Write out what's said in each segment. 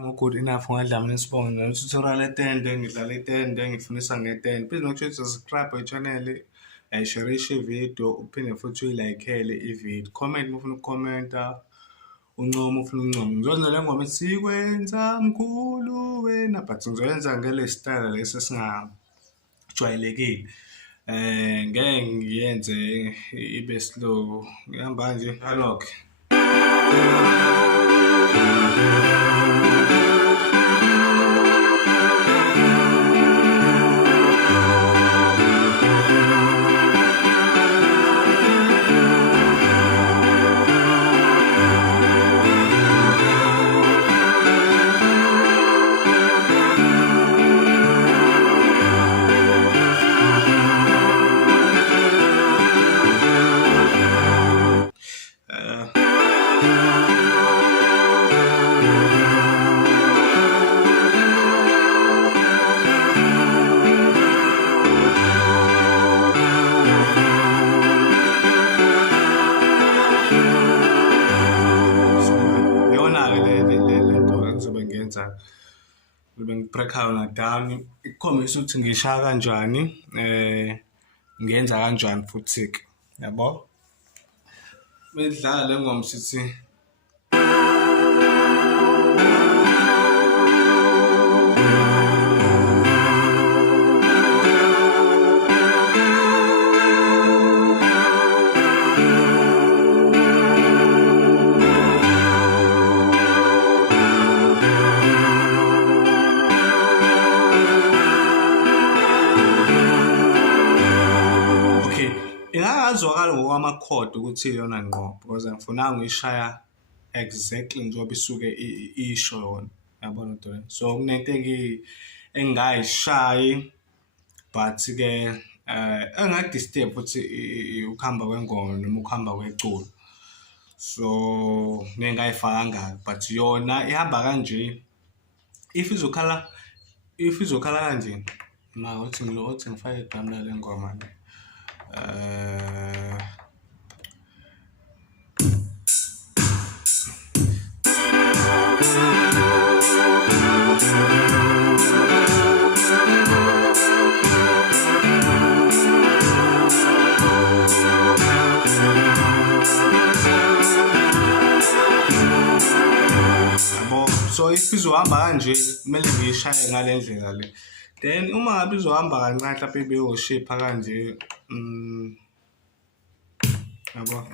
I'm good enough ngadlala nesibongo tutorial etende ngidlala etende ngifundisa ngetende phinde nokuthi subscribe channel shareishe ividiyo uphinde futhi uyilayikhele ividiyo comment uma ufuna ukukhomenta uncoma ufuna uncoma ngizoyenza le ngoma sikwenza mkhulu wena but ngizoyenza ngale style lesi esingajwayelekile ngeke ngiyenze ibe slow ngihamba nje alok. Ngibreakha down ikukhombisa ukuthi ngishaya kanjani ngiyenza kanjani futhi-ke yabo bedlala le ngoma sithi ingakazwakali ngokwamakhodi ukuthi iyona ngqo because angifunanga ngishaya exactly njengoba isuke isho yona yabona Dwayne so kunento engayishayi but-ke engadisturb futhi ukuhamba kwengoma noma ukuhamba kweculo so ngengayifakanga but yona ihamba kanje if izokhala kanje uthi ngifake igama lale ngoma so if izohamba kanje kumele ngiyishaye ngale ndlela le then uma ngabe izohamba kancane mhlawumbe ibe-shape kanje yabo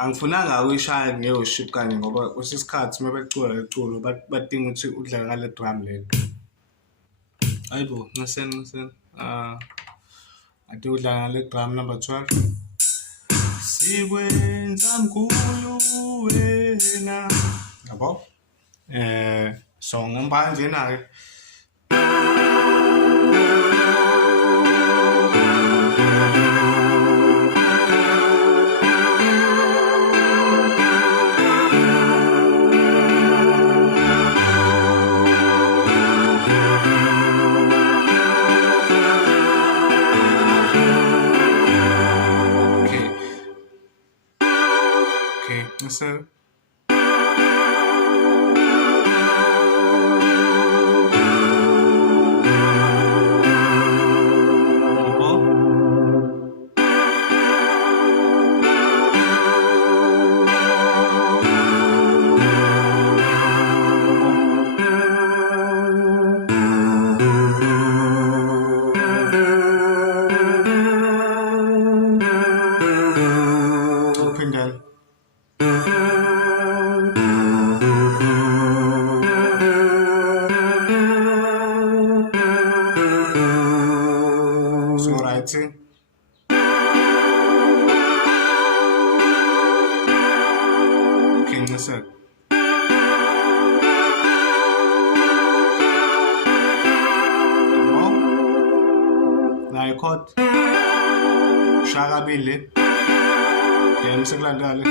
angifunanga uyishaya ngeyoship kanye ngoba kwesikhathi mabecula leculo badinga ukuthi udlale ngale drum leli ayibo ngaseni ade udlala ngale drum number 12 sikwenza mkhulu wena yabo so ngomba njena-ke so open down. Okay, listen. Now you cut Shagabile. then sekulandale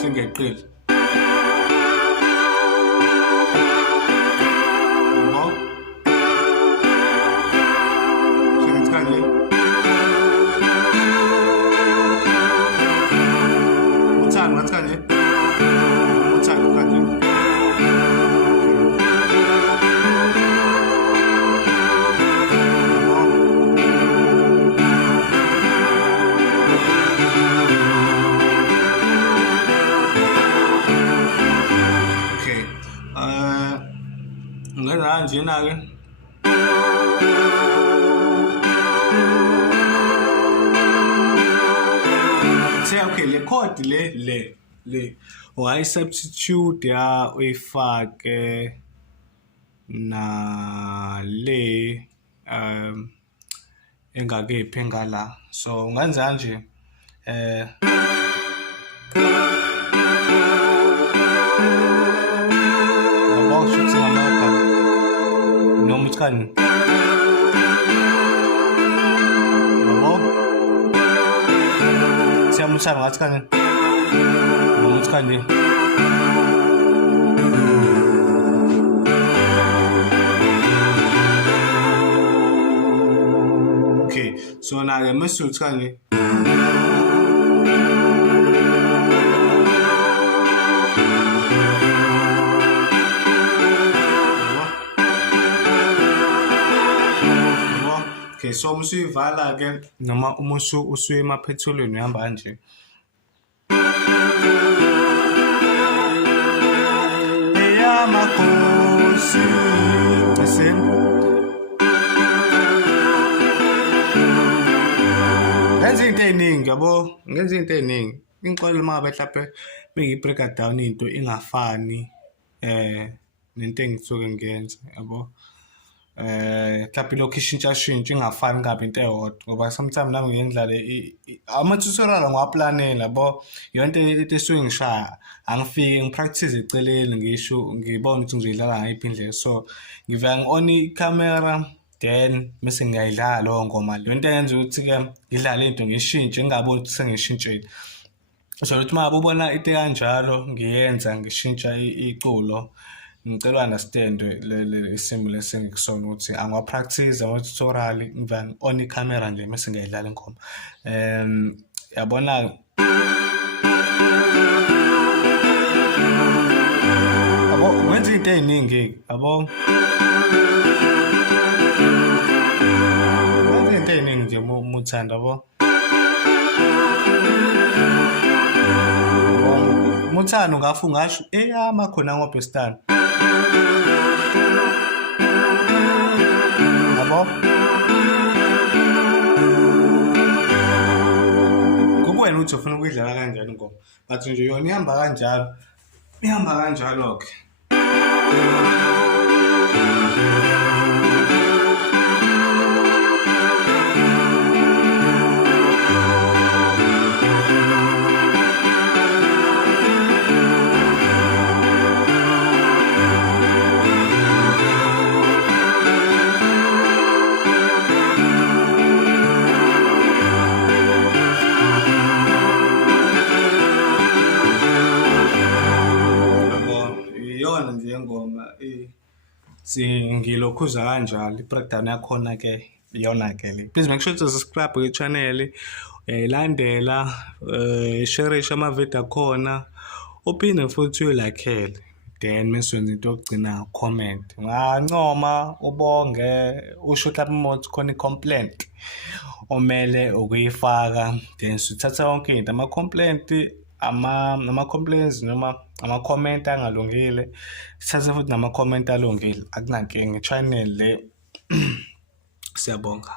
sengeqile yabo sengathi uthando ngathi kanje uthando kanje njena-ke okay le code le ungayi-substitute uyifake na le engakephi engala so ungenza nje noma uthani yabo siyamuthanda ngathi kanje noma uthani okay so na-ke mase uthani okay so umusuyivala-ke noma uma usuye emaphethelweni uhamba kanje eyamakhosi bese ngenza into ey'ningi yabo ngenza into ey'ningi ingixolela uma ngabe mhlawumbe bengiyi-break-a down into ingafani nento engisuke ngiyenza yabo mhlawumbe ilokhu ishintshashintsha ingafani kabi into eyodwa ngoba sometimes nami ngike ngidlale ama-tutorial ngiwaplanela yabo yonke into esuke ngishaya angifike ngipractice eceleni ngisho ngibona ukuthi ngizoyidlala ngayiphi indlela so ngivela ngi-on i-camera then bese ngiyayidlala leyo ngoma le nto eyenza ukuthi-ke ngidlale into ngishintshe ngingaboni ukuthi sengishintshile so ukuthi uma ngabe ubona into kanjalo ngiyenza ngishintsha iculo ngicela u-understand isimo lesi engikusona ukuthi angiwa-practice ama-tutorial ngivela ngi-on i-camera nje bese ngiyayidlala ingoma yabona yabo wenza into ey'ningi yabo wenza into ey'ningi nje uma uthanda yabo umuthando ngafe ungasho eyamakhona ngobhestana yabo kukuwena ukuthi ufuna ukuyidlala kanjani ingoma but nje yona ihamba kanjalo-ke iyona nje ingoma ngilokhuza kanjalo i-breakdown yakhona-ke iyona-ke le please make sure to subscribe kwi-channel landela shareisha amavidiyo akhona uphinde futhi uyilakhele then mesenza into yokugcina comment ungancoma ubonge usho mhlawumbe uma uthi khona i-complaint omele ukuyifaka then sithatha yonke into ama-complaints noma ama-comment angalungile sithathe futhi nama-comment alungile akunankinga i-channel le siyabonga.